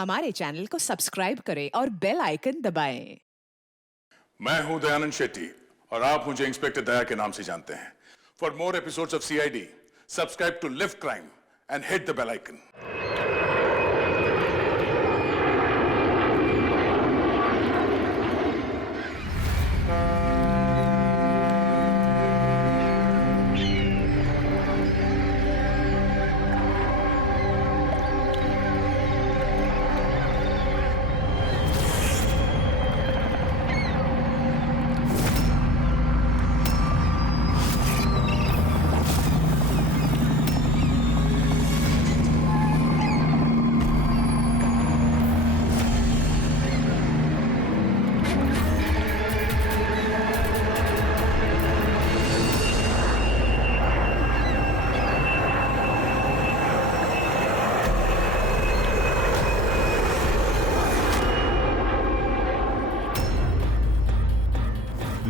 हमारे चैनल को सब्सक्राइब करें और बेल आइकन दबाएं। मैं हूं दयानंद शेट्टी और आप मुझे इंस्पेक्टर दया के नाम से जानते हैं। For more episodes of CID, subscribe to lift crime and hit the bell icon.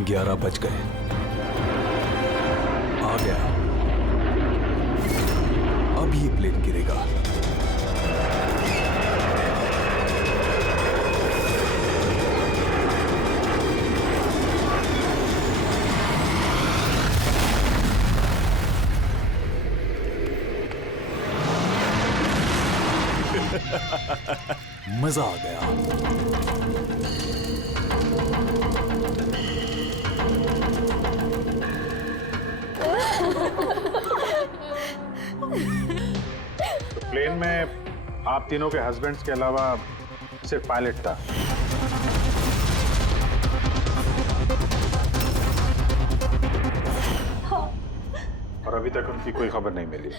ग्यारह बज गए। आ गया। अब ये प्लेन गिरेगा। मजा आ गया। प्लेन में आप तीनों के हस्बैंड्स के अलावा सिर्फ पायलट था। हाँ। और अभी तक उनकी कोई खबर नहीं मिली।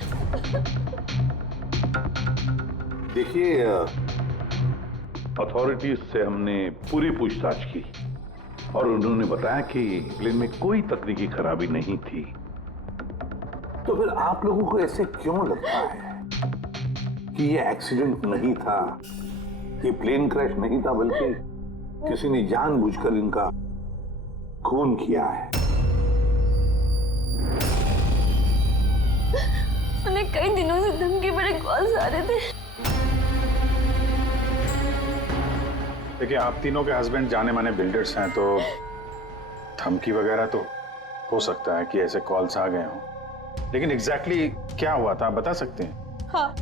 देखिए, अथॉरिटीज से हमने पूरी पूछताछ की और उन्होंने बताया कि प्लेन में कोई तकनीकी खराबी नहीं थी। तो फिर आप लोगों को ऐसे क्यों लगता है कि ये एक्सीडेंट नहीं था, ये प्लेन क्रैश नहीं था, बल्कि किसी ने जानबूझकर इनका खून किया है? उन्हें कई दिनों से धमकी भरे कॉल्स आ रहे थे। देखिए, आप तीनों के हस्बैंड जाने माने बिल्डर्स हैं, तो धमकी वगैरह तो हो सकता है कि ऐसे कॉल्स आ गए हों, लेकिन एग्जैक्टली क्या हुआ था आप बता सकते हैं? हाँ,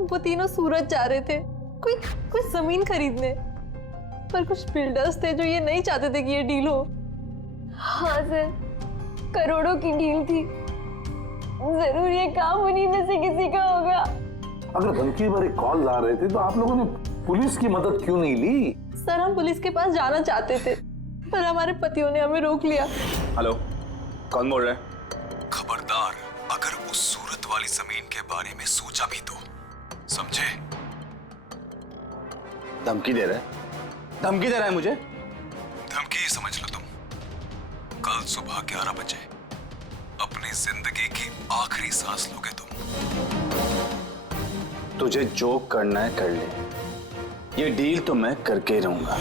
वो तीनों सूरत जा रहे थे कोई जमीन खरीदने, पर कुछ बिल्डर्स थे जो ये नहीं चाहते थे कि ये डील हो। हाँ सर, करोड़ों की डील थी, जरूर ये काम उन्हीं में से किसी का होगा। अगर धमकी भरे कॉल आ रहे थे तो आप लोगों ने पुलिस की मदद क्यों नहीं ली? सर, हम पुलिस के पास जाना चाहते थे, पर हमारे पतियों ने हमें रोक लिया। हेलो, कौन बोल रहा है? खबरदार, अगर उस सूरत वाली जमीन के बारे में सोचा भी तो, समझे? धमकी दे रहा है? धमकी दे रहा है मुझे? धमकी समझ लो तुम। कल सुबह 11 बजे अपनी जिंदगी की आखिरी सांस लोगे तुम। तुझे जो करना है कर ले, ये डील तो मैं करके ही रहूंगा।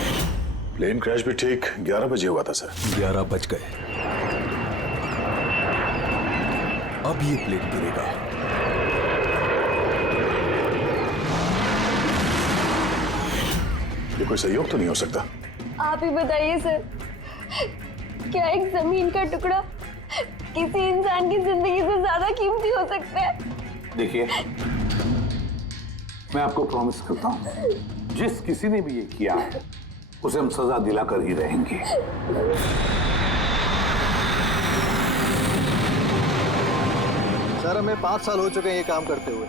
प्लेन क्रैश भी ठीक 11 बजे हुआ था सर। 11 बज गए। अब ये प्लेन गिरेगा। ये कोई सहयोग तो नहीं हो सकता? आप ही बताइए सर, क्या एक जमीन का टुकड़ा किसी इंसान की जिंदगी से ज्यादा कीमती हो सकता है? देखिए, मैं आपको प्रॉमिस करता हूं, जिस किसी ने भी ये किया है उसे हम सजा दिलाकर ही रहेंगे। सर, हमें 5 साल हो चुके हैं ये काम करते हुए,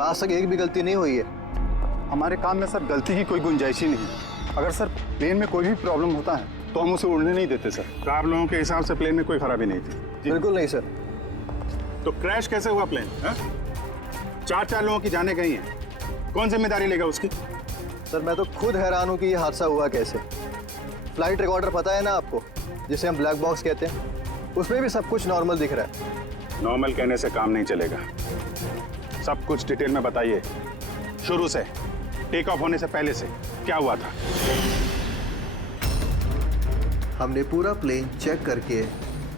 आज तक एक भी गलती नहीं हुई है। हमारे काम में सर गलती की कोई गुंजाइश ही नहीं। अगर सर प्लेन में कोई भी प्रॉब्लम होता है तो हम उसे उड़ने नहीं देते सर। तो आप लोगों के हिसाब से प्लेन में कोई खराबी नहीं थी? बिल्कुल नहीं सर। तो क्रैश कैसे हुआ प्लेन? 4 लोगों की जानें गई हैं, कौन जिम्मेदारी लेगा उसकी? सर, मैं तो खुद हैरान हूँ कि ये हादसा हुआ कैसे। फ्लाइट रिकॉर्डर पता है ना आपको, जिसे हम ब्लैक बॉक्स कहते हैं, उसमें भी सब कुछ नॉर्मल दिख रहा है। नॉर्मल कहने से काम नहीं चलेगा, सब कुछ डिटेल में बताइए, शुरू से, टेक ऑफ होने से पहले से क्या हुआ था? हमने पूरा प्लेन चेक करके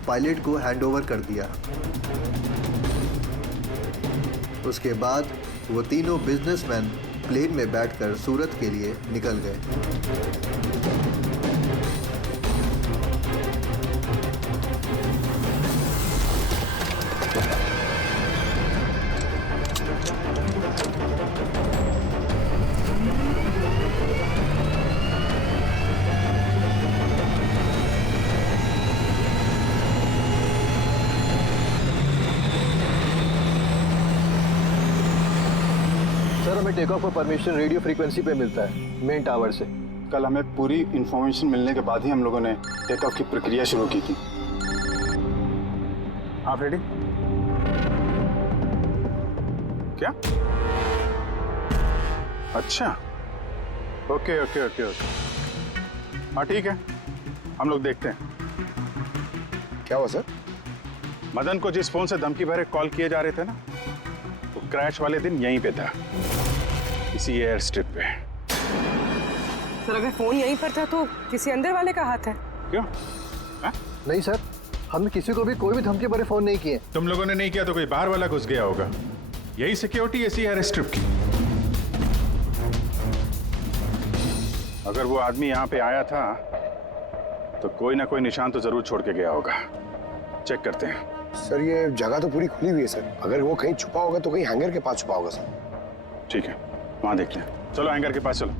पायलट को हैंडओवर कर दिया। उसके बाद वो तीनों बिजनेसमैन प्लेन में बैठकर सूरत के लिए निकल गए। सर, हमें टेक ऑफ का परमिशन रेडियो फ्रीक्वेंसी पे मिलता है, मेन टावर से। कल हमें पूरी इंफॉर्मेशन मिलने के बाद ही हम लोगों ने टेक ऑफ की प्रक्रिया शुरू की थी। आप रेडी? क्या? अच्छा, ओके ओके ओके ओके, हाँ ठीक है, हम लोग देखते हैं। क्या हुआ सर? मदन को जिस फोन से धमकी भरे कॉल किए जा रहे थे ना, वो क्रैश वाले दिन यहीं पे था, इसी एयर स्ट्रिप पे। सर अगर फोन यहीं पर था तो किसी अंदर वाले का हाथ है। क्यों? नहीं सर, हमने किसी को भी कोई भी धमकी भरे फोन नहीं किए। तुम लोगों ने नहीं किया तो कोई बाहर वाला घुस गया होगा। यही सिक्योरिटी इसी एयर स्ट्रिप की। अगर वो आदमी यहाँ पे आया था तो कोई ना कोई निशान तो जरूर छोड़ के गया होगा। चेक करते हैं। सर ये जगह तो पूरी खुली हुई है सर, अगर वो कहीं छुपा होगा तो कहीं हैंगर के पास छुपा होगा सर। ठीक है, वहां देखते हैं। चलो हैंगर के पास चलो।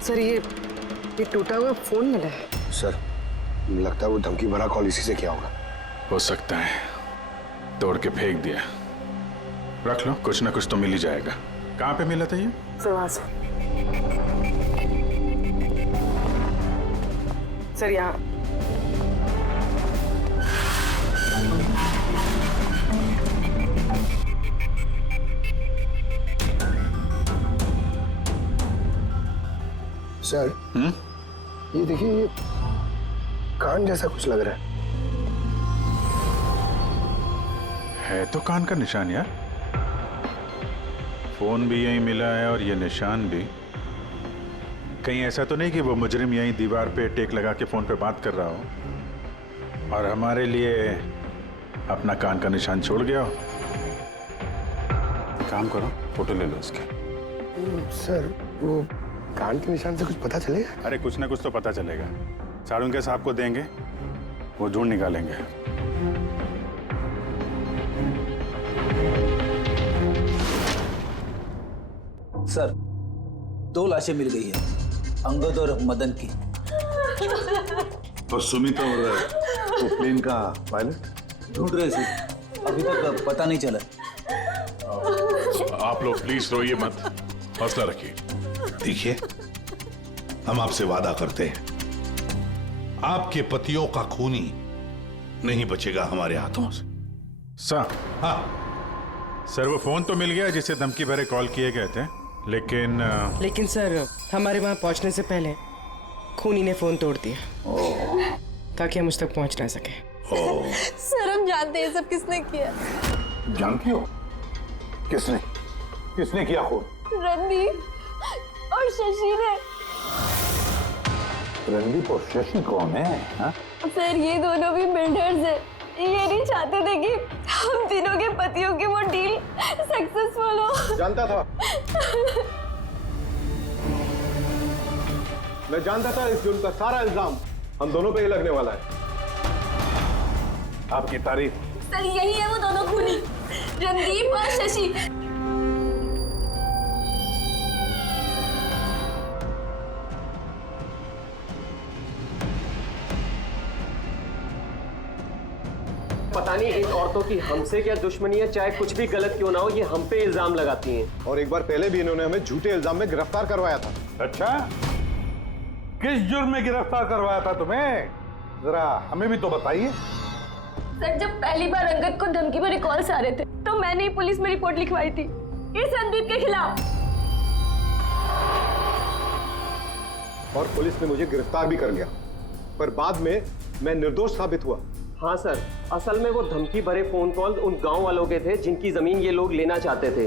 सर ये टूटा हुआ फोन मिला है। सर लगता है वो धमकी भरा कॉल इसी से किया होगा। हो सकता है, तोड़ के फेंक दिया। रख लो, कुछ ना कुछ तो मिल ही जाएगा। कहाँ पे मिला था ये? सर यहाँ। सर ये देखिए, ये कान जैसा कुछ लग रहा है तो कान का निशान यार। फोन भी यहीं मिला है और ये निशान भी। कहीं ऐसा तो नहीं कि वो मुजरिम यहीं दीवार पे टेक लगा के फोन पे बात कर रहा हो और हमारे लिए अपना कान का निशान छोड़ गया हो। काम करो, फोटो ले लो उसके। सर वो कान के निशान से कुछ पता चलेगा? अरे कुछ ना कुछ तो पता चलेगा। सारुंगे साहब को देंगे, वो ढूंढ निकालेंगे। सर 2 लाशें मिल गई है, अंगद और मदन की। और सुमित और वो प्लेन का पायलट ढूंढ रहे सर, अभी तक पता नहीं चला। आप लोग प्लीज रोइए मत, हौसला रखिए। देखिए, हम आपसे वादा करते हैं, आपके पतियों का खूनी नहीं बचेगा हमारे हाथों से। सर, हाँ सर वो फोन तो मिल गया जिसे धमकी भरे कॉल किए गए थे, लेकिन सर हमारे वहां पहुंचने से पहले खूनी ने फोन तोड़ दिया ताकि हम उस तक पहुंच ना सके। सर हम जानते हैं सब किसने किया। जानती हो किसने किसने किया खून? रणदीप और शशि ने। रणदीप और शशि कौन है? हा? सर ये दोनों भी बिल्डर्स हैं। ये नहीं चाहते थे कि हम तीनों के पतियों की वो डील सक्सेसफुल हो। जानता था, मैं जानता था इस जुर्म का सारा इल्जाम हम दोनों पे ही लगने वाला है। आपकी तारीफ। सर यही है वो दोनों खूनी, रणदीप और शशि। पता जानी इन औरतों की हमसे क्या दुश्मनी है, चाहे कुछ भी गलत क्यों ना हो, ये हम पे इल्जाम लगाती हैं। और एक बार पहले भी इन्होंने हमें झूठे इल्जाम में गिरफ्तार करवाया था। अच्छा, किस जुर्म में गिरफ्तार करवाया था तुम्हें? जरा हमें भी तो बताइए। सर, जब पहली बार अंगद को धमकी भरे कॉल्स आ रहे थे तो मैंने ही पुलिस में रिपोर्ट लिखवाई थी इस संदीप के खिलाफ, और पुलिस ने मुझे गिरफ्तार भी कर लिया, पर बाद में मैं निर्दोष साबित हुआ। हाँ सर, असल में वो धमकी भरे फोन कॉल उन गांव वालों के थे जिनकी जमीन ये लोग लेना चाहते थे।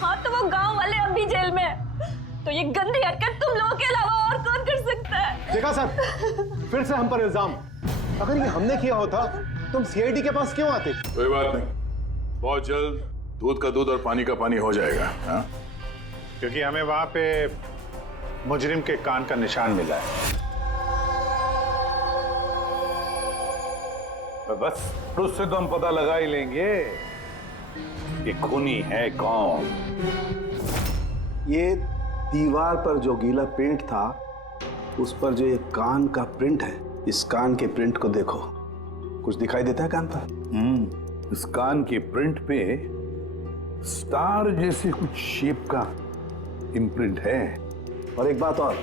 हाँ, तो वो गांव वाले अब भी जेल में हैं। तो ये गंदी हरकत तुम लोगों के अलावा और कौन कर सकता है? देखा सर, फिर से हम पर इल्जाम। अगर ये हमने किया होता तुम सीआईडी के पास क्यों आते? कोई बात नहीं, बहुत जल्द दूध का दूध और पानी का पानी हो जाएगा। हाँ, क्योंकि हमें वहां पे मुजरिम के कान का निशान मिला है। तो बस उससे तो हम पता लगा ही लेंगे कि खूनी है कौन। ये दीवार पर जो गीला पेंट था, उस पर जो ये कान का प्रिंट है, इस कान के प्रिंट को देखो, कुछ दिखाई देता है कान पर? इस कान के प्रिंट पे स्टार जैसे कुछ शेप का इम्प्रिंट है। और एक बात और,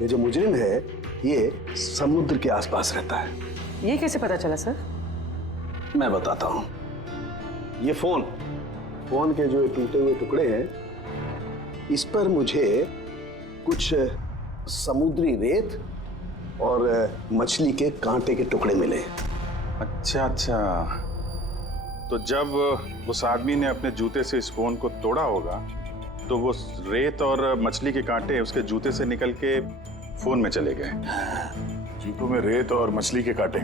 ये जो मुजरिम है ये समुद्र के आसपास रहता है। ये कैसे पता चला सर? मैं बताता हूं। ये फोन के जो टूटे हुए टुकड़े हैं, इस पर मुझे कुछ समुद्री रेत और मछली के कांटे के टुकड़े मिले। अच्छा, तो जब उस आदमी ने अपने जूते से इस फोन को तोड़ा होगा तो वो रेत और मछली के कांटे उसके जूते से निकल के फोन में चले गए। जूतों में रेत और मछली के कांटे,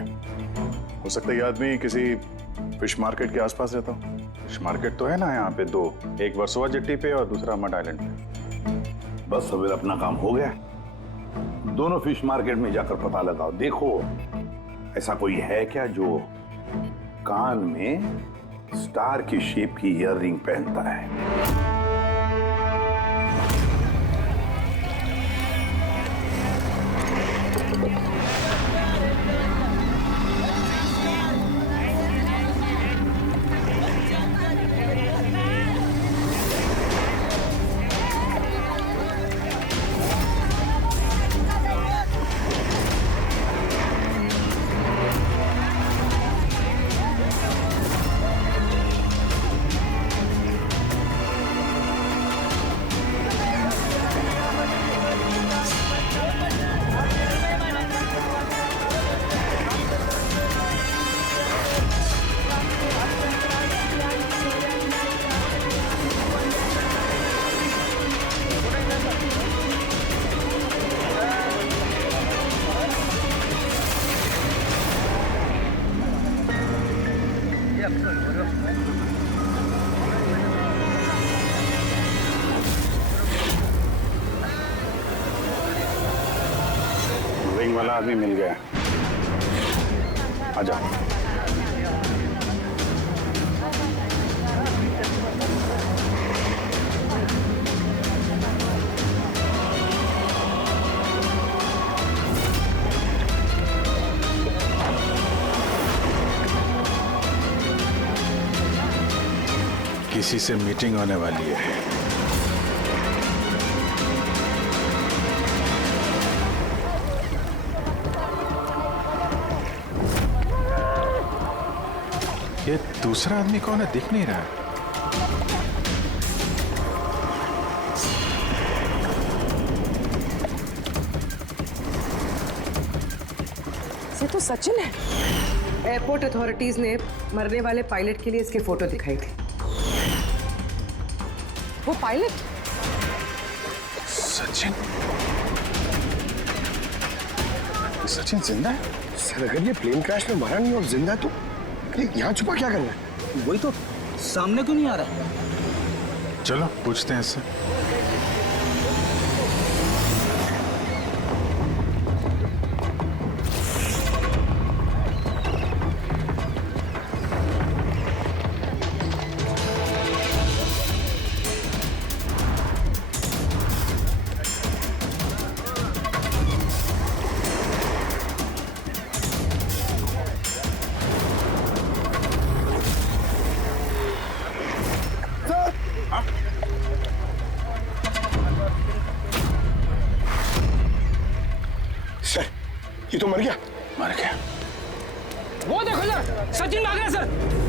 हो सकता है ये आदमी किसी फिश मार्केट के आसपास रहता हो। फिश मार्केट तो है ना यहाँ पे दो, एक वर्सोवा जेट्टी पे और दूसरा मड आइलैंड पे। बस अब अपना काम हो गया। दोनों फिश मार्केट में जाकर पता लगाओ, देखो ऐसा कोई है क्या जो कान में स्टार की शेप की ईयररिंग पहनता है। रिंग वाला आदमी मिल गया। आजा। किसी से मीटिंग होने वाली है। ये दूसरा आदमी कौन है, दिख नहीं रहा है। ये तो सचिन है। एयरपोर्ट अथॉरिटीज ने मरने वाले पायलट के लिए इसकी फोटो दिखाई थी। वो पायलट सचिन जिंदा है? सर, अगर ये प्लेन क्रैश में मरा नहीं और जिंदा है तो यहाँ छुपा क्या करना है? वही तो सामने क्यों नहीं आ रहा? चलो पूछते हैं इससे। ये तो मर गया। मर गया? वो देखो सर, सचिन भाग रहा है सर।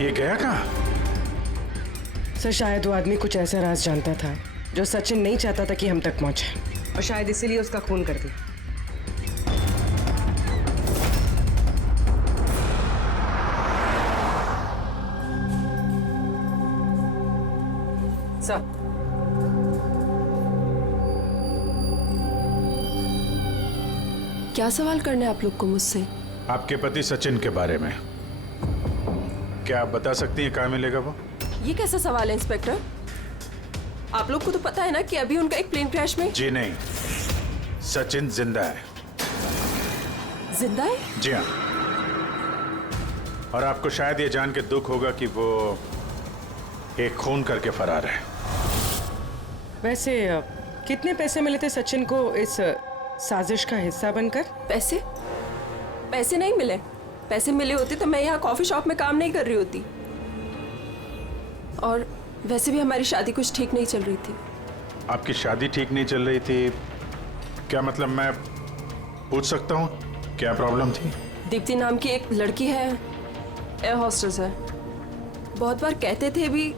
ये गया कहाँ? सर शायद वो आदमी कुछ ऐसा राज जानता था जो सचिन नहीं चाहता था कि हम तक पहुंचे, और शायद इसीलिए उसका खून कर दिया। सर, क्या सवाल करने आप लोग को मुझसे? आपके पति सचिन के बारे में। क्या आप बता सकती हैं कहाँ मिलेगा वो? ये कैसा सवाल है इंस्पेक्टर? आप लोग को तो पता है ना कि अभी उनका एक प्लेन क्रैश में। जी नहीं, सचिन जिंदा है। जिंदा है? जी हाँ। और आपको शायद ये जान के दुख होगा कि वो एक खून करके फरार है। वैसे कितने पैसे मिले थे सचिन को इस साजिश का हिस्सा बनकर? पैसे? पैसे नहीं मिले। पैसे मिले होते तो मैं यहाँ कॉफी शॉप में काम नहीं कर रही होती। और वैसे भी हमारी शादी कुछ ठीक नहीं चल रही थी। आपकी शादी ठीक नहीं चल रही थी? क्या मतलब, मैं पूछ सकता हूँ क्या प्रॉब्लम थी? दीप्ति नाम की एक लड़की है, एयर होस्टेस है। बहुत बार कहते थे भी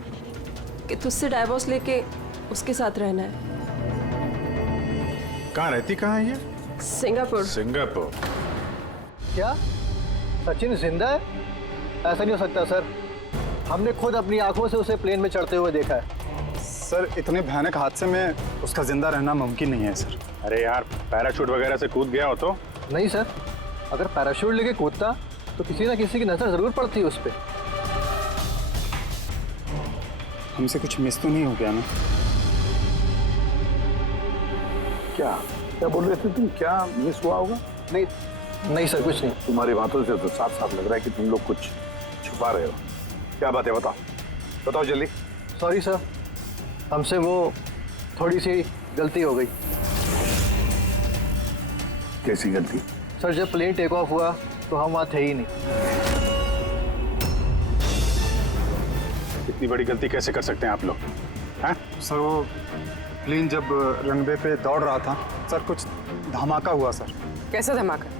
कि तुझसे डाइवोर्स लेके उसके साथ रहना है। कहाँ रहती, कहाँ है ये? सिंगापुर। सिंगापुर? क्या सचिन जिंदा है? ऐसा नहीं हो सकता सर, हमने खुद अपनी आंखों से उसे प्लेन में चढ़ते हुए देखा है। सर इतने भयानक हादसे में उसका जिंदा रहना मुमकिन नहीं है सर। अरे यार, पैराशूट वगैरह से कूद गया हो तो? नहीं सर, अगर पैराशूट लेके कूदता तो किसी ना किसी की नजर जरूर पड़ती है उस पर। हमसे कुछ मिस तो नहीं हो गया ना? क्या क्या बोल रहे थे तुम? क्या मिस हुआ होगा? नहीं सर, कुछ नहीं। तुम्हारी बातों से तो साफ साफ लग रहा है कि तुम लोग कुछ छुपा रहे हो। क्या बात है, बताओ बताओ जल्दी। सॉरी सर, हमसे वो थोड़ी सी गलती हो गई। कैसी गलती? सर जब प्लेन टेक ऑफ हुआ तो हम वहाँ थे ही नहीं। इतनी बड़ी गलती कैसे कर सकते हैं आप लोग? हैं? सर वो प्लेन जब रनवे पे दौड़ रहा था सर, कुछ धमाका हुआ सर। कैसा धमाका?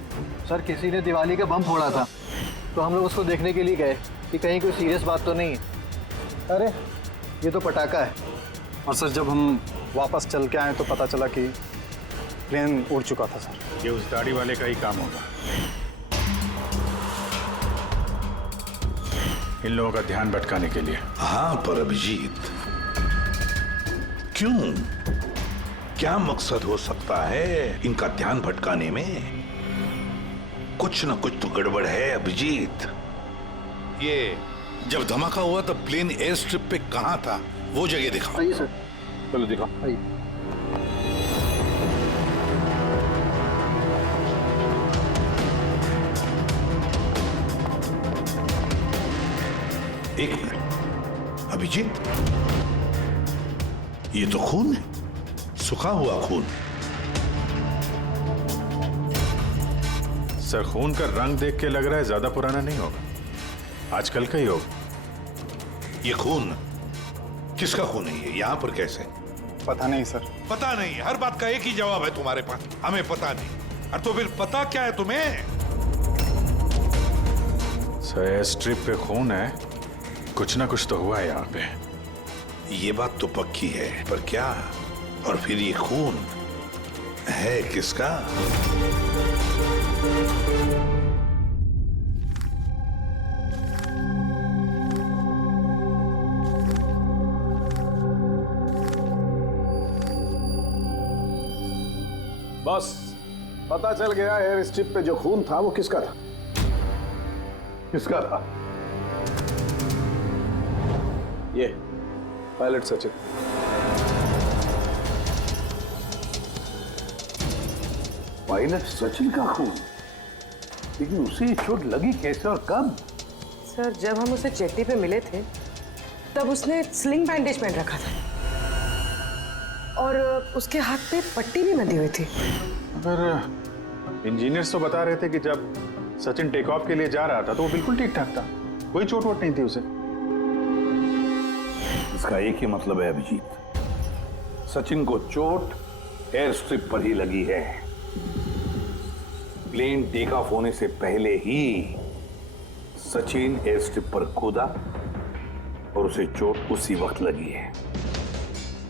सर किसी ने दिवाली का बम फोड़ा था, तो हम लोग उसको देखने के लिए गए कि कहीं कोई सीरियस बात तो नहीं है। अरे ये तो पटाखा है। और सर जब हम वापस चल के आए तो पता चला कि प्लेन उड़ चुका था सर। ये उस दाढ़ी वाले का ही काम होगा, इन लोगों का ध्यान भटकाने के लिए। हाँ पर अभिजीत, क्यों? क्या मकसद हो सकता है इनका ध्यान भटकाने में? कुछ न कुछ तो गड़बड़ है अभिजीत। ये जब धमाका हुआ तब प्लेन एयर स्ट्रिप पे कहाँ था, वो जगह दिखाओ। आइए सर। चलो दिखाओ। आइए। एक मिनट अभिजीत, ये तो खून है, सूखा हुआ खून। सर खून का रंग देख के लग रहा है ज्यादा पुराना नहीं होगा, आजकल का ही होगा। ये खून किसका खून है? ये यहाँ पर कैसे? पता नहीं सर। पता नहीं? हर बात का एक ही जवाब है तुम्हारे पास, हमें पता नहीं। और तो फिर पता क्या है तुम्हें? सर एयर स्ट्रिप पे खून है, कुछ ना कुछ तो हुआ है यहाँ पे। ये बात तो पक्की है, पर क्या? और फिर ये खून है किसका? बस पता चल गया एयर स्ट्रिप पे जो खून था वो किसका था? किसका था? ये पायलट सचिन। पायलट सचिन का खून? लेकिन उसे ये चोट लगी कैसे और कब? सर जब हम उसे जेट्टी पे मिले थे तब उसने स्लिंग बैंडेज पहन रखा था और उसके हाथ पे पट्टी भी बंधी हुई थी। पर इंजीनियर्स तो बता रहे थे कि जब सचिन टेक ऑफ के लिए जा रहा था तो वो बिल्कुल ठीक ठाक था, कोई चोट वोट नहीं थी उसे। इसका एक ही मतलब है अभिजीत, सचिन को चोट एयर स्ट्रिप पर ही लगी है। प्लेन टेक ऑफ होने से पहले ही सचिन एयर स्ट्रिप पर कूदा और उसे चोट उसी वक्त लगी है।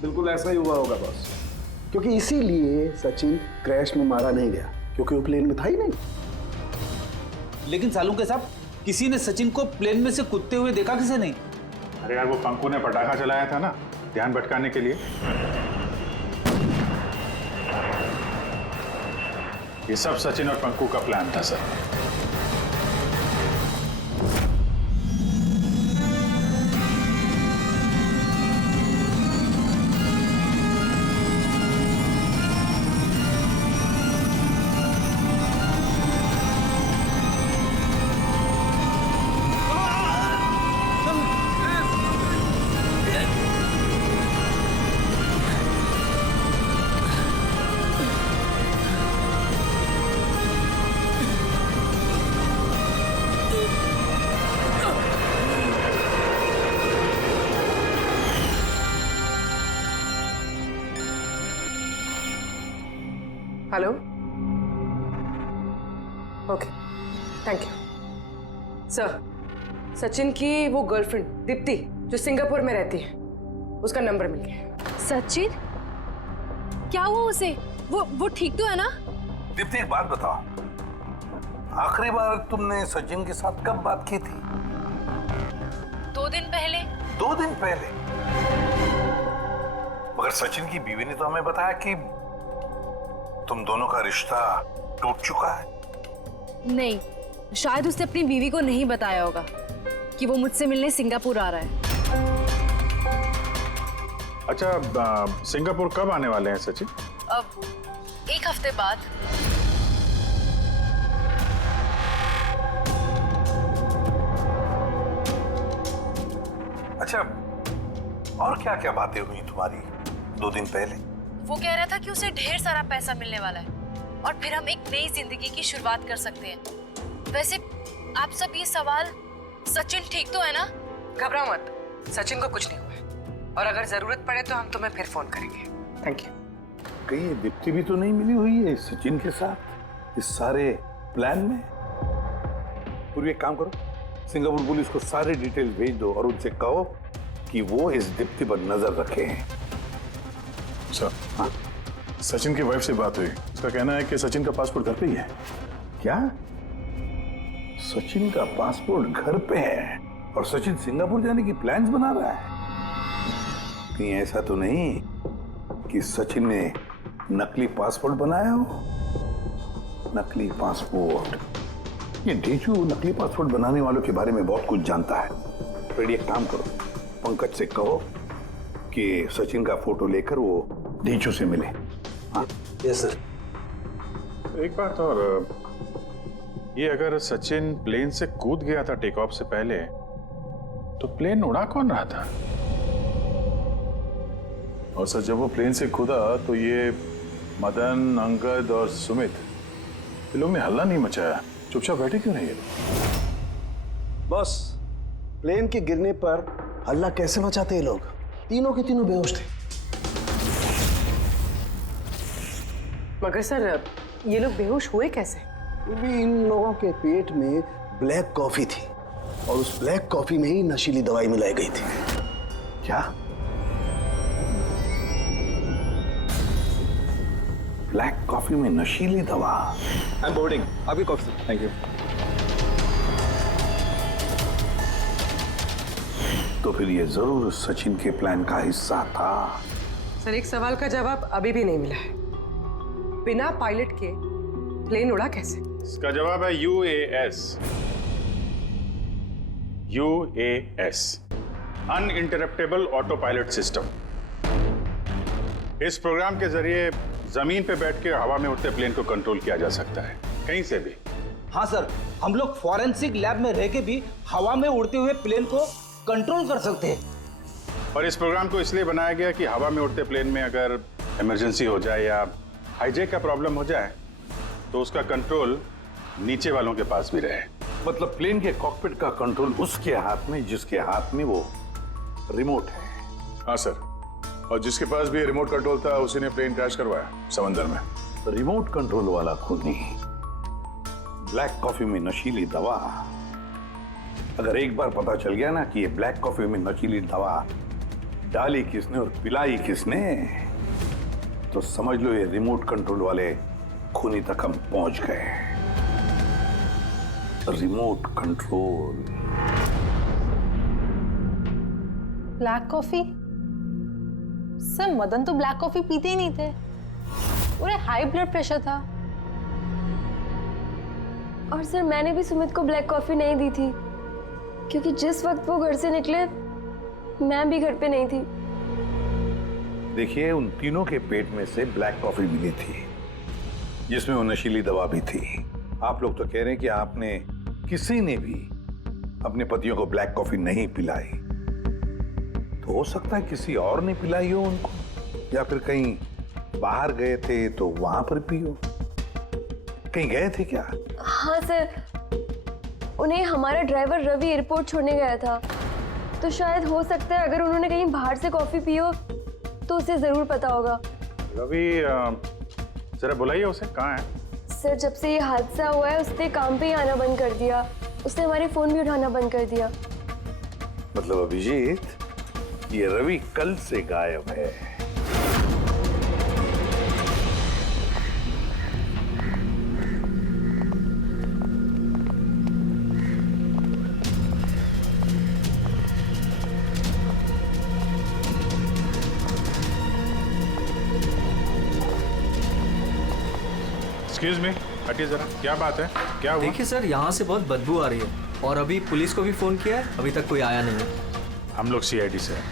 बिल्कुल ऐसा ही हुआ होगा बॉस, क्योंकि इसीलिए सचिन क्रैश में मारा नहीं गया, क्योंकि वो प्लेन में था ही नहीं। लेकिन सालूके साहब, किसी ने सचिन को प्लेन में से कूदते हुए देखा किसे नहीं? अरे यार वो पंकु ने पटाखा चलाया था ना, ध्यान भटकाने के लिए। ये सब सचिन और पंकु का प्लान था sir. Hello, okay, thank you sir. Sachin की वो गर्लफ्रेंड दीप्ति जो सिंगापुर में रहती है, उसका नंबर मिल गया। सचिन? क्या हुआ उसे? वो ठीक तो है ना? दीप्ति एक बात बताओ, आखिरी बार तुमने सचिन के साथ कब बात की थी? 2 दिन पहले। 2 दिन पहले? मगर सचिन की बीवी ने तो हमें बताया कि तुम दोनों का रिश्ता टूट चुका है। नहीं, शायद उसने अपनी बीवी को नहीं बताया होगा कि वो मुझसे मिलने सिंगापुर आ रहा है। अच्छा, सिंगापुर कब आने वाले हैं सचिन? अब 1 हफ्ते बाद। अच्छा, और क्या क्या बातें हुई तुम्हारी 2 दिन पहले? वो कह रहा था कि उसे ढेर सारा पैसा मिलने वाला है और फिर हम एक नई जिंदगी की शुरुआत कर सकते हैं। वैसे आप सब ये सवाल, सचिन ठीक तो है ना? घबराओ मत, सचिन को कुछ नहीं हुआ है और अगर जरूरत पड़े तो हम तुम्हें फिर फोन करेंगे। Thank you. कहीं दीप्ति भी तो नहीं मिली हुई है सचिन के साथ इस सारे प्लान में? पूरी एक काम करो, सिंगापुर पुलिस को सारे डिटेल्स भेज दो और उनसे कहो कि वो इस दीप्ति पर नजर रखे हैं। सर, हाँ? सचिन की वाइफ से बात हुई, उसका कहना है कि सचिन का पासपोर्ट घर पे ही है। क्या? सचिन का पासपोर्ट घर पे है और सचिन सिंगापुर जाने की प्लान्स बना रहा है? कहीं ऐसा तो नहीं कि सचिन ने नकली पासपोर्ट बनाया हो? नकली पासपोर्ट, ये ढीचू नकली पासपोर्ट बनाने वालों के बारे में बहुत कुछ जानता है। फिर एक काम करो, पंकज से कहो कि सचिन का फोटो लेकर वो ढीचू से मिले। हाँ? Yes sir. एक बात और, ये अगर सचिन प्लेन से कूद गया था टेक ऑफ से पहले, तो प्लेन उड़ा कौन रहा था? और सर जब वो प्लेन से कूदा तो ये मदन, अंगद और सुमित, ये लोग ने हल्ला नहीं मचाया, चुपचाप बैठे क्यों नहीं? बॉस, प्लेन के गिरने पर हल्ला कैसे मचाते ये लोग? तीनों के तीनों बेहोश थे। मगर सर, ये लोग बेहोश हुए कैसे? भी इन लोगों के पेट में ब्लैक कॉफी थी और उस ब्लैक कॉफी में ही नशीली दवाई मिलाई गई थी। क्या? ब्लैक कॉफी में नशीली दवा? आई एम बोर्डिंग, आपकी कॉफी। Thank you. तो फिर ये जरूर सचिन के प्लान का हिस्सा था। सर, एक सवाल का जवाब अभी भी नहीं मिला है। बिना पायलट के प्लेन उड़ा कैसे? इसका जवाब है UAS। UAS, uninterruptible auto pilot system. इस प्रोग्राम के जरिए जमीन पे बैठ के हवा में उड़ते प्लेन को कंट्रोल किया जा सकता है, कहीं से भी। हाँ सर, हम लोग फॉरेंसिक लैब में रह के भी हवा में उड़ते हुए प्लेन को कंट्रोल कर सकते हैं। और इस प्रोग्राम को इसलिए बनाया गया कि हवा में उड़ते प्लेन में अगर इमरजेंसी हो जाए या हाईजैक का प्रॉब्लम हो जाए तो उसका कंट्रोल नीचे वालों के पास भी रहे। मतलब प्लेन के कॉकपिट का कंट्रोल उसके हाथ में जिसके हाथ में वो रिमोट है। हाँ सर, और जिसके पास भी रिमोट कंट्रोल था उसी ने प्लेन क्रैश करवाया समंदर में। रिमोट कंट्रोल वाला खुद नहीं, ब्लैक कॉफी में नशीली दवा। अगर एक बार पता चल गया ना कि ये ब्लैक कॉफी में नशीली दवा डाली किसने और पिलाई किसने, तो समझ लो ये रिमोट कंट्रोल वाले खूनी तक हम पहुंच गए। Remote control. Black coffee? Sir Madan तो ब्लैक कॉफी पीते ही नहीं थे, उन्हें हाई ब्लड प्रेशर था। और सर मैंने भी सुमित को ब्लैक कॉफी नहीं दी थी क्योंकि जिस वक्त वो घर से निकले मैं भी घर पे नहीं थी। देखिए, उन तीनों के पेट में से ब्लैक कॉफी मिली थी जिसमें वो नशीली दवा भी थी। आप लोग तो कह रहे हैं कि आपने किसी ने भी अपने पतियों को ब्लैक कॉफी नहीं पिलाई, तो हो सकता है किसी और ने पिलाई हो उनको, या फिर कहीं बाहर गए थे तो वहां पर पी हो। कहीं गए थे क्या? हाँ सर, उन्हें हमारा ड्राइवर रवि एयरपोर्ट छोड़ने गया था, तो शायद हो सकता है अगर उन्होंने कहीं बाहर से कॉफी पी हो तो उसे जरूर पता होगा। रवि जरा बुलाइए उसे, कहाँ है? सर जब से ये हादसा हुआ है उसने काम पे ही आना बंद कर दिया, उसने हमारे फोन भी उठाना बंद कर दिया। मतलब अभिजीत, ये रवि कल से गायब है। एक्सक्यूज मी, हटिए जरा, क्या बात है, क्या हुआ? देखिए सर, यहाँ से बहुत बदबू आ रही है और अभी पुलिस को भी फोन किया है, अभी तक कोई आया नहीं है। हम लोग CID से हैं।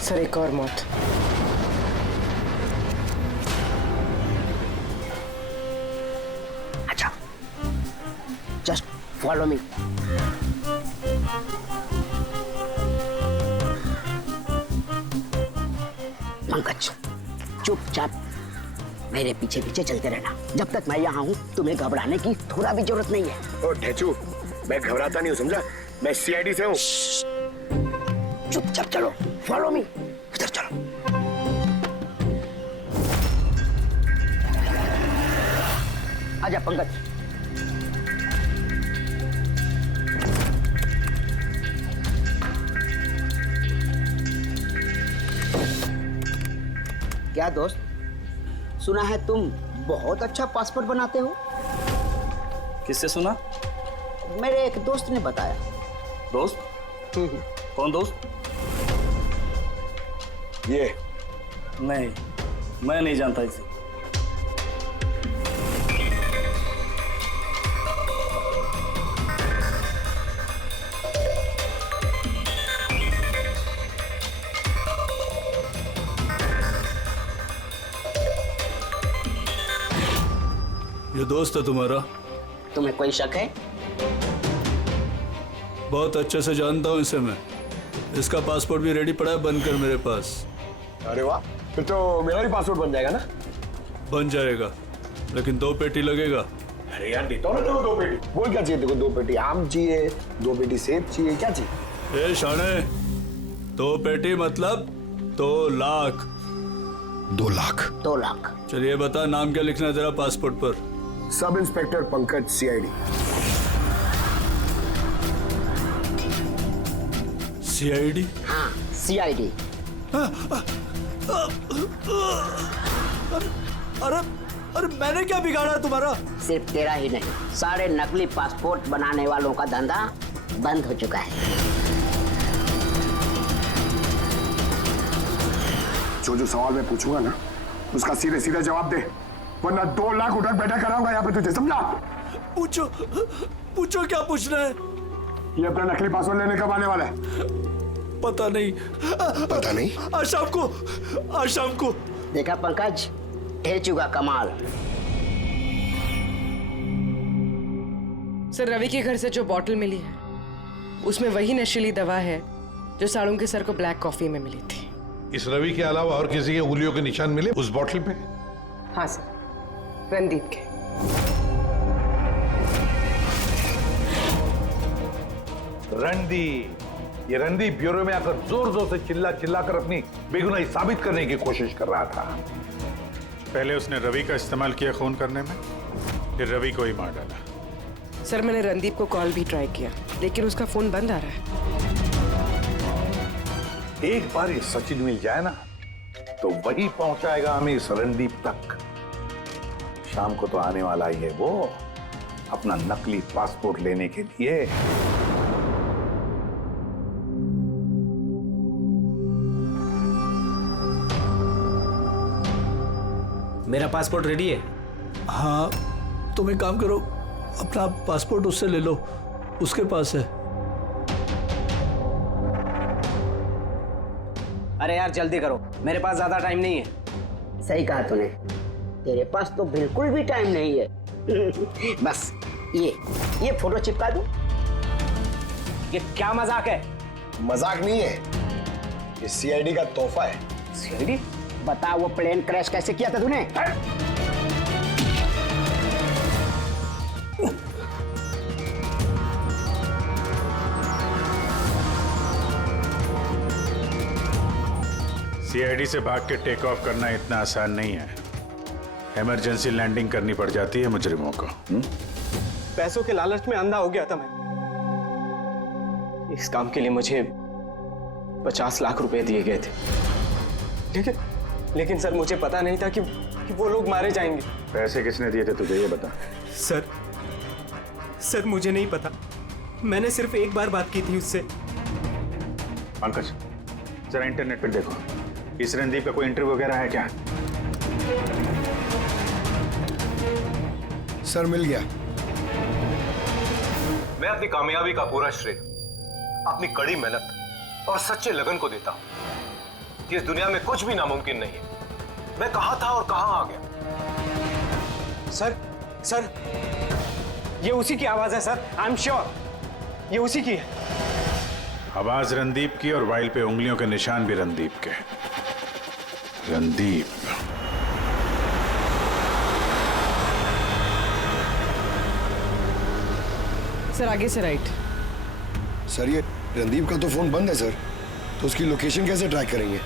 सर एक और मौत। अच्छा, जस्ट फॉलो मी। पंकज, चुपचाप मेरे पीछे पीछे चलते रहना। जब तक मैं यहाँ हूँ तुम्हें घबराने की थोड़ा भी जरूरत नहीं है। ओ ढेचू, मैं घबराता नहीं हूँ, समझा? मैं CID से हूँ। चुपचाप चलो, फॉलो मी। इधर चलो। आजा पंकज। क्या दोस्त, सुना है तुम बहुत अच्छा पासपोर्ट बनाते हो? किससे सुना? मेरे एक दोस्त ने बताया। दोस्त? कौन दोस्त? ये नहीं, मैं नहीं जानता इसे। ये दोस्त है तुम्हारा? तुम्हें कोई शक है? बहुत अच्छे से जानता हूँ इसे मैं। इसका पासपोर्ट भी रेडी पड़ा है, बनकर मेरे पास। अरे वाह, फिर तो मेरा भी पासपोर्ट बन जाएगा ना? बन जाएगा, लेकिन 2 पेटी लगेगा। अरे यार, देता हूँ ना तेरे को 2 पेटी। बोल क्या चाहिए तेरे को? 2 पेटी आम चाहिए, 2 पेटी सेब चाहिए, क्या चाहिए? ए शाने, 2 पेटी मतलब 2 लाख। 2 लाख? 2 लाख। चलिए बता, नाम क्या लिखना है तेरा पासपोर्ट पर? Sub inspector Pankaj, CID। CID? हाँ, CID। अरे अरे मैंने क्या बिगाड़ा है तुम्हारा? सिर्फ तेरा ही नहीं, सारे नकली पासपोर्ट बनाने वालों का धंधा बंद हो चुका है। जो सवाल मैं पूछूंगा ना, उसका सीधे सीधे जवाब दे, वरना 2 लाख उठक बैठक कराऊंगा यहाँ पे तुझे, समझा? पूछो पूछो, क्या पूछना है? ये अपना नकली पासपोर्ट लेने कब आने वाला है? पता नहीं। पता नहीं? आज शाम को। देखा पंकज, ढेर चुका कमाल। सर, रवि के घर से जो बॉटल मिली है उसमें वही नशीली दवा है जो साड़ू के सर को ब्लैक कॉफी में मिली थी। इस रवि के अलावा और किसी के उंगलियों के निशान मिले उस बॉटल पे? हाँ सर, रणदीप के। रणदीप, ये रणदीप ब्यूरो में आकर जोर जोर से चिल्ला कर अपनी बेगुनाही साबित करने की कोशिश कर रहा था। पहले उसने रवि का इस्तेमाल किया खून करने में, फिर रवि को ही मार डाला। सर, मैंने रणदीप को कॉल भी ट्राई किया, लेकिन उसका फोन बंद आ रहा है। एक बार ये सचिन मिल जाए ना, तो वही पहुंचाएगा हमें इस रणदीप तक। शाम को तो आने वाला ही है वो, अपना नकली पासपोर्ट लेने के लिए। मेरा पासपोर्ट रेडी है? हाँ, तुम एक काम करो, अपना पासपोर्ट उससे ले लो, उसके पास है। अरे यार जल्दी करो, मेरे पास ज्यादा टाइम नहीं है। सही कहा तूने, तेरे पास तो बिल्कुल भी टाइम नहीं है। बस ये फोटो चिपका दूं? ये क्या मजाक है? मजाक नहीं है, ये सीआईडी का तोहफा है। सीआईडी? बता, वो प्लेन क्रैश कैसे किया था तूने? सीआईडी से भाग के टेक ऑफ करना इतना आसान नहीं है। इमरजेंसी लैंडिंग करनी पड़ जाती है मुजरिमों को। पैसों के लालच में अंधा हो गया था मैं। इस काम के लिए मुझे 50 लाख रुपए दिए गए थे, लेकिन सर मुझे पता नहीं था कि वो लोग मारे जाएंगे। पैसे किसने दिए थे तुझे, ये बता। सर मुझे नहीं पता, मैंने सिर्फ एक बार बात की थी उससे। पंकज, जरा इंटरनेट पे देखो, इस रणदीप का कोई इंटरव्यू वगैरह है क्या? सर मिल गया। मैं अपनी कामयाबी का पूरा श्रेय अपनी कड़ी मेहनत और सच्चे लगन को देता हूं कि इस दुनिया में कुछ भी नामुमकिन नहीं है। मैं कहां था और कहां आ गया। सर ये उसी की आवाज है सर, आई एम श्योर ये उसी की है। आवाज रणदीप की और वाइल पे उंगलियों के निशान भी रणदीप के। रणदीप, सर आगे से राइट। सर ये रणदीप का तो फोन बंद है सर, तो उसकी लोकेशन कैसे ट्रैक करेंगे?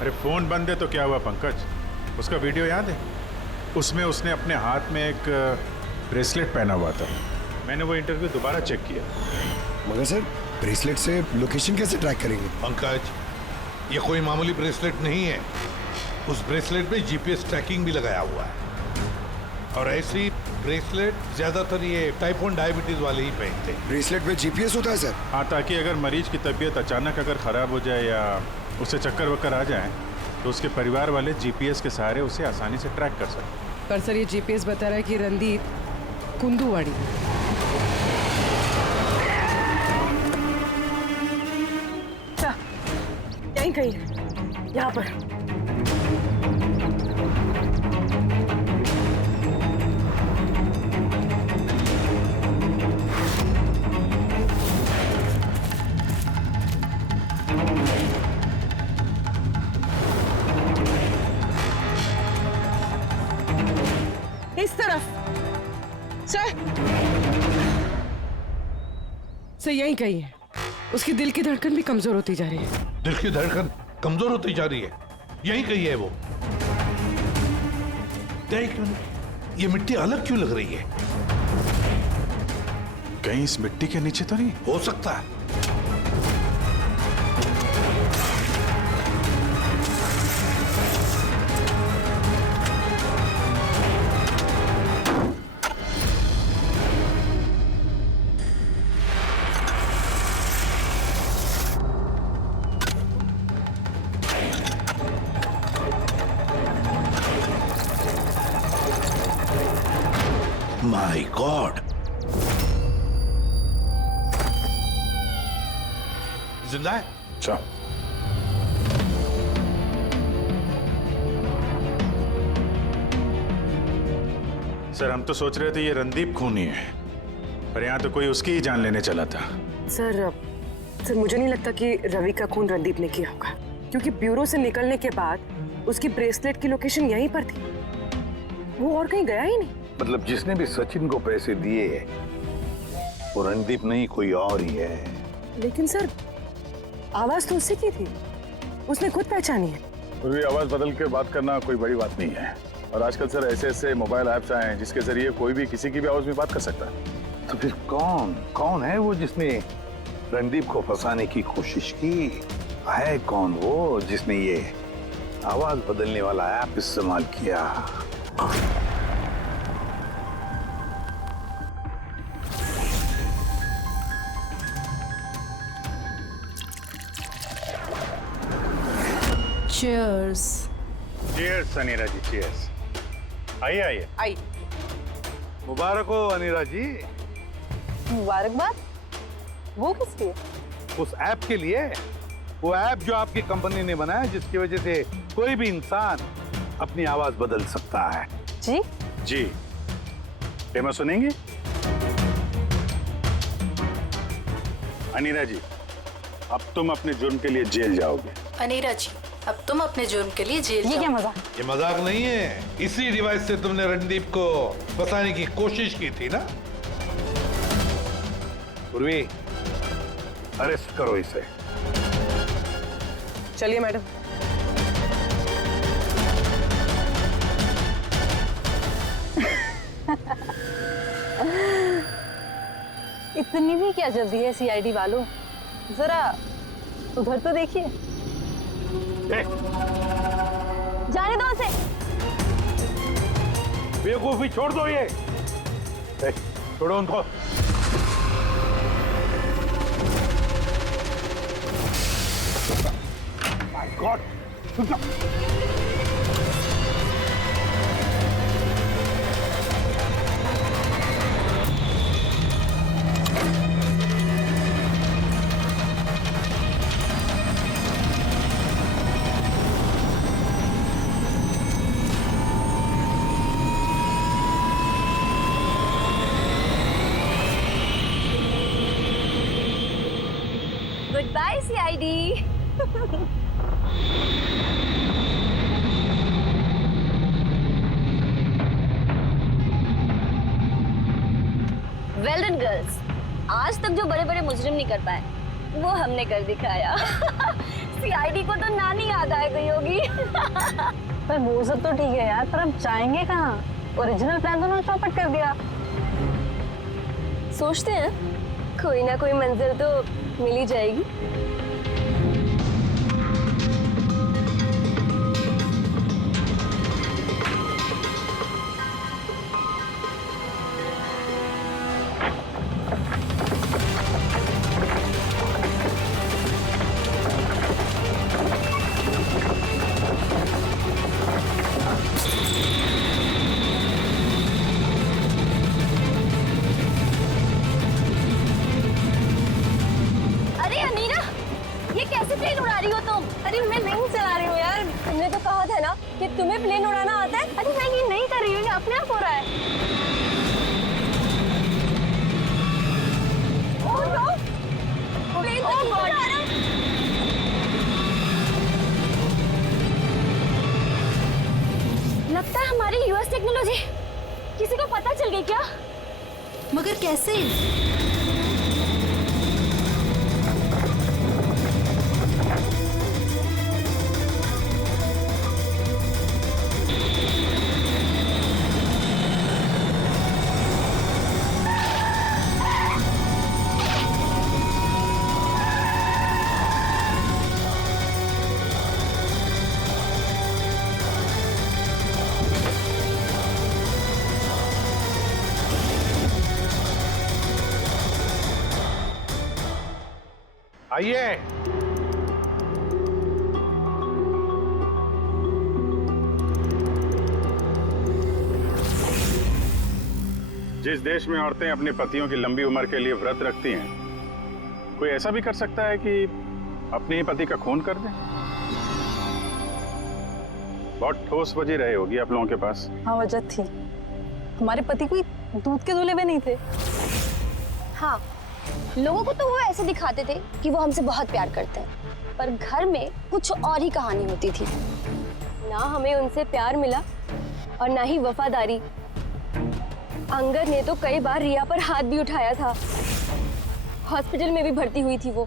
अरे फोन बंद है तो क्या हुआ पंकज, उसका वीडियो याद है? उसमें उसने अपने हाथ में एक ब्रेसलेट पहना हुआ था। मैंने वो इंटरव्यू दोबारा चेक किया। मगर सर ब्रेसलेट से लोकेशन कैसे ट्रैक करेंगे? पंकज, ये कोई मामूली ब्रेसलेट नहीं है। उस ब्रेसलेट में जीपीएस ट्रैकिंग भी लगाया हुआ है, और ऐसी ब्रेसलेट ज्यादातर ये टाइप 1 डायबिटीज वाले ही पहनते हैं। ब्रेसलेट में जीपीएस होता है सर? हाँ, ताकि अगर मरीज की तबीयत अचानक अगर खराब हो जाए या उसे चक्कर वक्कर आ जाए तो उसके परिवार वाले जीपीएस के सहारे उसे आसानी से ट्रैक कर सकते। पर सर ये जीपीएस बता रहा है कि रणदीप कुंदूवाड़ी। यहीं कहीं है, यहाँ पर। इस तरफ सर यहीं कहीं है। उसकी दिल की धड़कन भी कमजोर होती जा रही है। दिल की धड़कन कमजोर होती जा रही है, यही कही है वो। क्यों ये मिट्टी अलग क्यों लग रही है? कहीं इस मिट्टी के नीचे तो नहीं हो सकता है। माय गॉड, जिंदा है? अच्छा, सर हम तो सोच रहे थे ये रणदीप खूनी है, पर यहाँ तो कोई उसकी ही जान लेने चला था। सर मुझे नहीं लगता कि रवि का खून रणदीप ने किया होगा, क्योंकि ब्यूरो से निकलने के बाद उसकी ब्रेसलेट की लोकेशन यहीं पर थी, वो और कहीं गया ही नहीं। मतलब जिसने भी सचिन को पैसे दिए वो रणदीप नहीं, कोई और ही है। लेकिन सर आवाज तो उससे की थी, उसने खुद पहचानी है। फिर भी आवाज बदल के बात करना कोई बड़ी बात नहीं है, और आजकल सर ऐसे ऐसे मोबाइल ऐप्स आए हैं जिसके जरिए कोई भी किसी की भी आवाज में बात कर सकता है। तो फिर कौन है वो जिसने रणदीप को फंसाने की कोशिश की? है कौन वो जिसने ये आवाज बदलने वाला ऐप इस्तेमाल किया? Cheers. Cheers अनीरा जी, cheers. आइए आइए। आई। मुबारक हो अनीरा जी। मुबारकबाद? वो किसके? उस ऐप के लिए, वो ऐप जो आपकी कंपनी ने बनाया जिसकी वजह से कोई भी इंसान अपनी आवाज बदल सकता है। जी? जी। डेमो सुनेंगे? अनीरा जी, अब तुम अपने जुर्म के लिए जेल जाओगे। अनीरा जी, अब तुम अपने जुर्म के लिए जेल ये क्या मजाक? ये मजाक नहीं है, इसी डिवाइस से तुमने रणदीप को फंसाने की कोशिश की थी ना? पूर्वी, अरेस्ट करो इसे। चलिए मैडम। इतनी भी क्या जल्दी है सीआईडी वालों, जरा उधर तो देखिए। जाने दो उसे। बेवकूफी छोड़ दो ये। छोड़ो उनको। My God, Goodbye, CID. Well done, girls. आज तक जो बड़े बड़े मुजरिम नहीं कर पाए, वो हमने कर दिखाया। CID को तो नानी याद आ गई होगी। पर वो सब तो ठीक है यार, पर अब जाएंगे कहाँ? ओरिजिनल प्लान तो ना चौपट कर दिया। सोचते हैं कोई ना कोई मंजिल तो मिल ही जाएगी। तुम्हें प्लेन उड़ाना आता है? अरे मैं ये नहीं कर रही हूँ, ये अपने आप हो रहा है। ओह नो, प्लेन तो नहीं उड़ा रहा। लगता है हमारी यूएस टेक्नोलॉजी किसी को पता चल गई क्या? मगर कैसे? आइए। जिस देश में औरतें अपने पतियों की लंबी उम्र के लिए व्रत रखती हैं, कोई ऐसा भी कर सकता है कि अपने ही पति का खून कर दे? बहुत ठोस वजह रही होगी आप लोगों के पास। हाँ, वजह थी। हमारे पति कोई दूध के धुले हुए नहीं थे। हाँ, लोगों को तो वो ऐसे दिखाते थे कि वो हमसे बहुत प्यार करते हैं, पर घर में कुछ और ही कहानी होती थी। ना हमें उनसे प्यार मिला और ना ही वफादारी। अंगद ने तो कई बार रिया पर हाथ भी उठाया था। हॉस्पिटल में भी भर्ती हुई थी वो।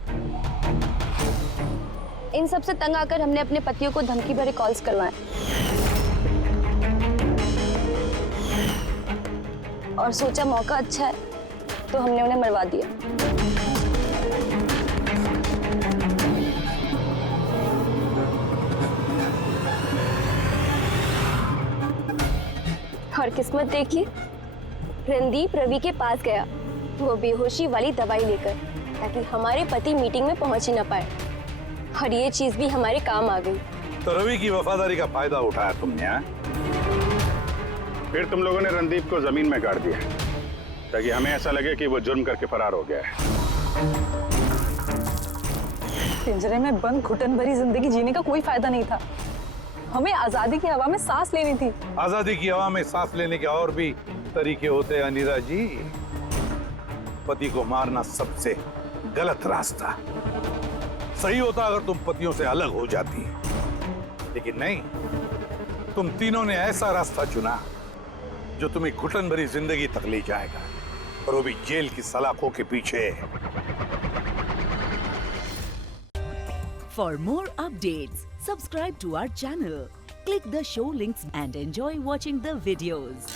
इन सब से तंग आकर हमने अपने पतियों को धमकी भरे कॉल्स करवाए और सोचा मौका अच्छा है तो हमने उन्हें मरवा दिया। और किस्मत देखिए, रणदीप रवि के पास गया, वो बेहोशी वाली दवाई लेकर, ताकि हमारे पति मीटिंग में पहुंच ही ना पाए। और ये चीज भी हमारे काम आ गई। तो रवि की वफादारी का फायदा उठाया तुमने, हाँ? फिर तुम लोगों ने रणदीप को जमीन में गाड़ दिया ताकि हमें ऐसा लगे कि वो जुर्म करके फरार हो गया है। पिंजरे में बंद घुटन भरी जिंदगी जीने का कोई फायदा नहीं था। हमें आजादी की हवा में सांस लेनी थी। आजादी की हवा में सांस लेने के और भी तरीके होते हैं अनीता जी। पति को मारना सबसे गलत रास्ता। सही होता अगर तुम पतियों से अलग हो जाती, लेकिन नहीं, तुम तीनों ने ऐसा रास्ता चुना जो तुम्हें घुटन भरी जिंदगी तक ले जाएगा, और वो भी जेल की सलाखों के पीछे। For more updates, subscribe to our channel, click the show links and enjoy watching the videos.